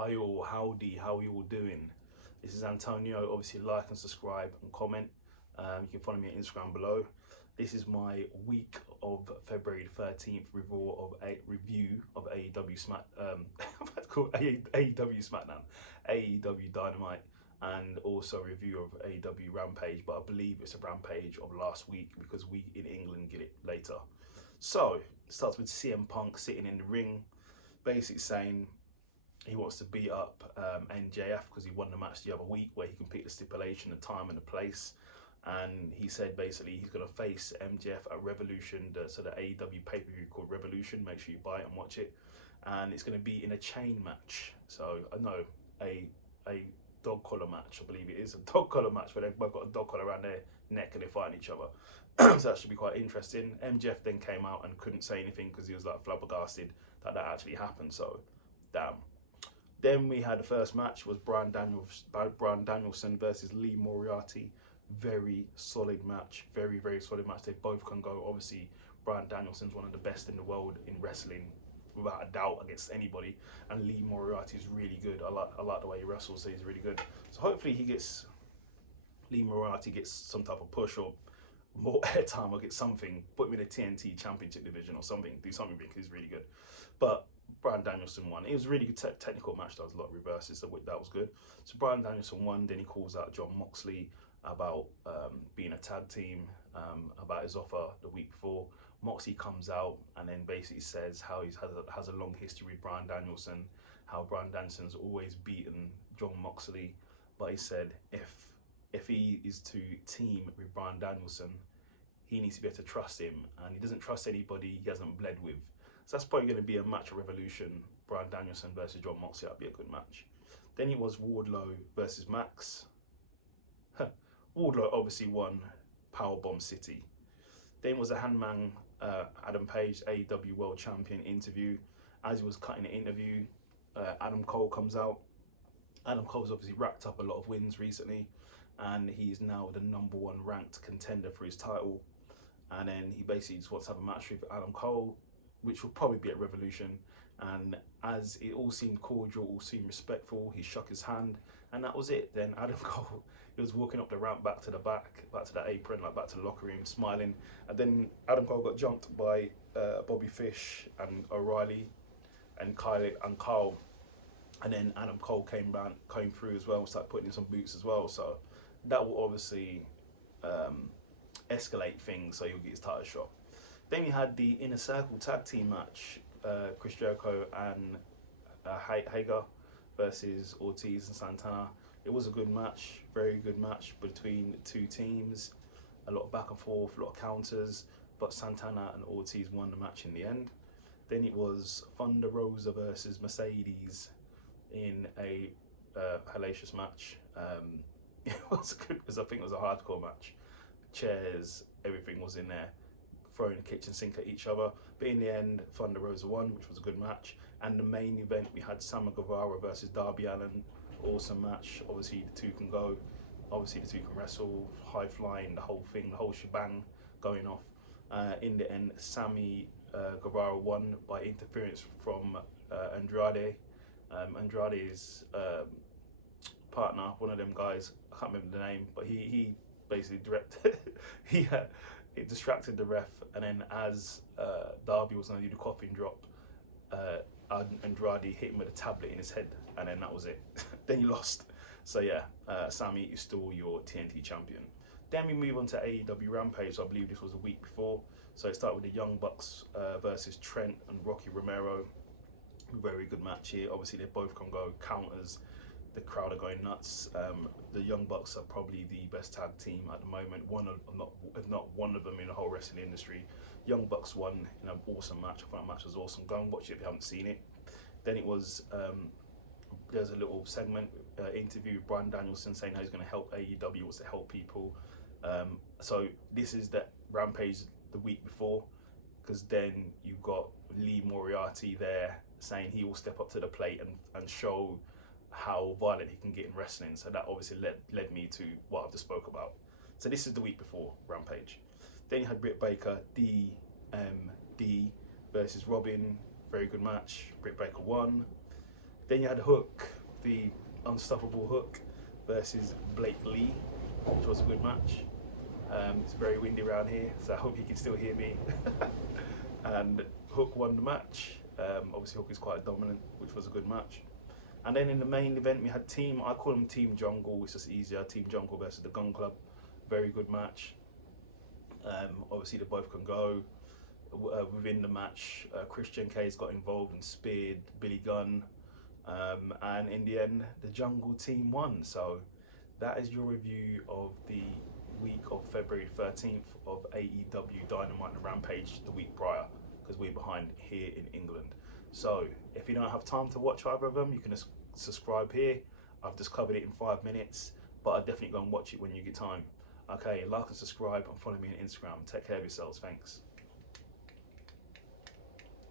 Hi all, howdy, how are you all doing? This is Antonio. Obviously, like and subscribe and comment. You can follow me on Instagram below. This is my week of February 13th review of AEW Smack. I'm about to call it AEW SmackDown, AEW Dynamite, and also review of AEW Rampage. But I believe it's a Rampage of last week because we in England get it later. So it starts with CM Punk sitting in the ring, basically saying he wants to beat up MJF because he won the match the other week where he can pick the stipulation, the time and the place. And he said basically he's going to face MJF at Revolution, so the AEW pay-per-view called Revolution. Make sure you buy it and watch it. And it's going to be in a chain match. So I know a dog collar match, I believe it is. A dog collar match where they've both got a dog collar around their neck and they're fighting each other. So that should be quite interesting. MJF then came out and couldn't say anything because he was like flabbergasted that actually happened. So damn. Then we had the first match was Bryan Danielson versus Lee Moriarty. Very solid match, very solid match. They both can go. Obviously, Bryan Danielson's one of the best in the world in wrestling, without a doubt, against anybody. And Lee Moriarty is really good. I like the way he wrestles, so he's really good. So hopefully Lee Moriarty gets some type of push or more airtime or get something. Put him in a TNT Championship division or something. Do something because he's really good. But Bryan Danielson won. It was a really good technical match. There was a lot of reverses, so that was good. So Bryan Danielson won. Then he calls out John Moxley about being a tag team, about his offer the week before. Moxley comes out and then basically says how he has a long history with Bryan Danielson, how Bryan Danielson's always beaten John Moxley, but he said if he is to team with Bryan Danielson, he needs to be able to trust him, and he doesn't trust anybody he hasn't bled with. So that's probably going to be a match of Revolution, Bryan Danielson versus John Moxley. That'd be a good match. Then it was Wardlow versus Max. Wardlow obviously won Powerbomb City. Then was a Handman Adam Page AEW World Champion interview. As he was cutting the interview, Adam Cole comes out. Adam Cole's obviously racked up a lot of wins recently, and he's now the #1 ranked contender for his title. And then he basically just wants to have a match with Adam Cole, which will probably be at Revolution. And as it all seemed cordial, all seemed respectful, he shook his hand, and that was it. Then Adam Cole, he was walking up the ramp back to the apron, like back to the locker room, smiling. And then Adam Cole got jumped by Bobby Fish and O'Reilly and Carl. And then Adam Cole came through as well, started putting in some boots as well. So that will obviously escalate things, so he'll get his title shot. Then you had the Inner Circle tag team match, Chris Jericho and Hager versus Ortiz and Santana. It was a good match, very good match between the two teams. A lot of back and forth, a lot of counters, but Santana and Ortiz won the match in the end. Then it was Thunder Rosa versus Mercedes in a hellacious match. It was good because I think it was a hardcore match. Chairs, everything was in there, throwing a kitchen sink at each other. But in the end, Thunder Rosa won, which was a good match. And the main event, we had Sammy Guevara versus Darby Allin. Awesome match. Obviously, the two can go. Obviously, the two can wrestle, high flying, the whole thing, the whole shebang going off. In the end, Sammy Guevara won by interference from Andrade. Andrade's partner, one of them guys, I can't remember the name, but he basically it distracted the ref, and then as Darby was going to do the coffin drop, Andrade hit him with a tablet in his head, and then that was it. Then he lost. So yeah, Sammy is still your TNT champion. Then we move on to AEW Rampage. So I believe this was a week before. So it started with the Young Bucks versus Trent and Rocky Romero. Very good match here. Obviously, they both can go counters. The crowd are going nuts. The Young Bucks are probably the best tag team at the moment. If not one of them in the whole wrestling industry. Young Bucks won in an awesome match. I thought that match was awesome. Go and watch it if you haven't seen it. Then it was there's a little segment interview with Bryan Danielson saying how he's going to help AEW, wants to help people. So this is the Rampage the week before, because then you got Lee Moriarty there saying he will step up to the plate and show how violent he can get in wrestling. So that obviously led me to what I've just spoke about. So this is the week before Rampage. Then you had Britt Baker, DMD versus Robin. Very good match. Britt Baker won. Then you had Hook, the unstoppable Hook, versus Blake Lee, which was a good match. It's very windy around here, so I hope you can still hear me. And Hook won the match. Obviously Hook is quite dominant, which was a good match. And then in the main event we had I call them Team Jungle, it's just easier, Team Jungle versus the Gun Club. Very good match. Obviously they both can go. Within the match, Christian Case got involved and speared Billy Gunn. And in the end, the Jungle team won. So that is your review of the week of February 13th of AEW Dynamite and Rampage the week prior, because we're behind here in England. So if you don't have time to watch either of them, you can just subscribe here. I've just covered it in 5 minutes, but I'll definitely go and watch it when you get time. Okay, like and subscribe and follow me on Instagram. Take care of yourselves. Thanks.